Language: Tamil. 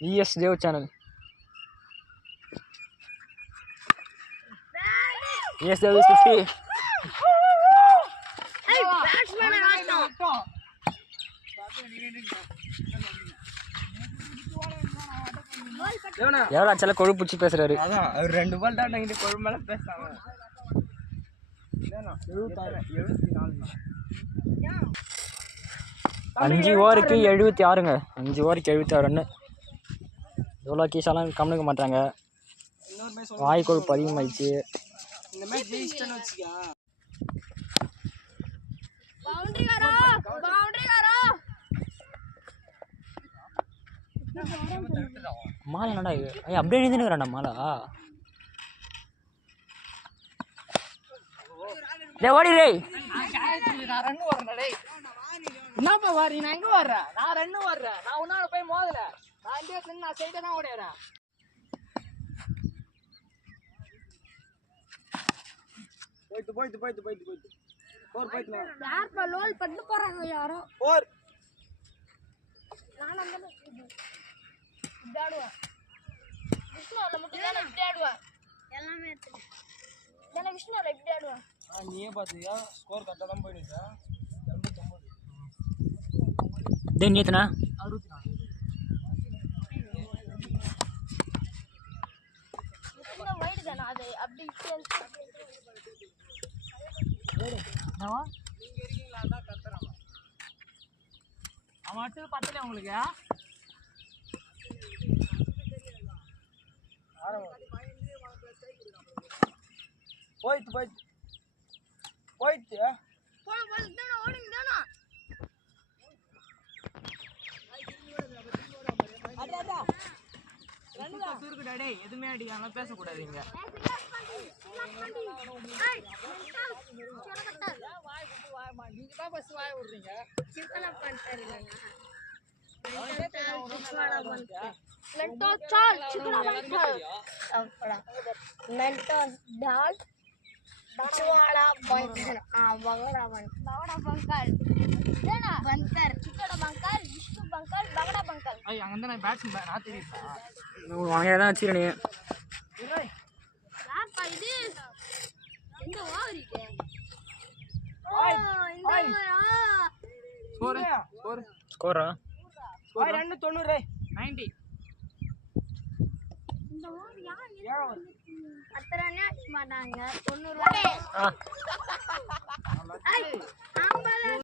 ES Dev channel. ES Dev is 50. Hey, batsman எவ்வளோ சில கொழுப்பு பிடிச்சி பேசுறாரு. அதான் அவர் 2 பால் தான் இங்கிட்டு கொழும்பு மேலே பேசுறாங்க. 5 ஓவருக்கு 76ங்க. 5 ஓவருக்கு 76 ரன்னு. எவ்வளோ கீஸாலாம் கம்முக்க மாட்டாங்க. வாய் கொழுப்பு அதிகமாகிடுச்சு. இந்த மேட்ச் ஜெயிச்சிட்டேன்னு வச்சுக்கா. बाउंड्री करो மாலை என்னடா அப்படியே எழுந்துனுக்குறான்டா மாலா. டேய் ஓடி டேய். நான் ரன்னு வரேன் டேய். என்னப்பா வாரி நான் எங்க வர்றேன்? நான் ரன்னு வர்றேன். நான் உன்னால போய் மோதல. நான் இங்கே நின்னு நான் சைடா தான் ஓடிறேன். போய்ட்டு போர் போய்ட்டு यार पर लोल पड़ போறாங்க யாரோ போர் நான் அந்த விளையாடுவா விஷ்ணு அல மட்டும் தான் விளையாடுவா எல்லாமே நான் விஷ்ணு அல விளையாடுவா நீயே பாத்தியா ஸ்கோர் கரெக்ட்டா தான் போயிடுச்சா 89 டேய் நீத்தனா 64 விஷ்ணு வைட் தான அது அப்படி என்னவா நீங்க இருக்கீங்களா தான் கத்துறாங்க. அவன் அடிச்சது பத்தல உங்களுக்கு. போயிட்டு போய் தான ஓடுங்க தான அடடா ரன்னுடா சுருக்குடா டேய். எதுமே அடிக்காம பேச கூடாதீங்க. நீங்க தான் பஸ் வாய விடுறீங்க. சிக்கன பண்ணிட்டாருங்க மென்டோ சால் சிக்கன பண்ணிட்டாரு அப்படா மென்டோ டால் बचवाड़ा बंकर बगड़ा बंकर देना बंकर चिकड़ा बंकर विष्णु बंकर बगड़ा बंकर ஐ அங்க நான் பேட்ஸ்மேன் நான் தெரியுதா வாங்க தான் வச்சிரனே. யார் பா இது எங்க ஓவரிக்கு ஸ்கோரா ஸ்கோர் 290 90 இந்த ஓவர் யார் அத்தரனே அடிக்க மாட்டாங்க 90 ஆ ஐ ஆமா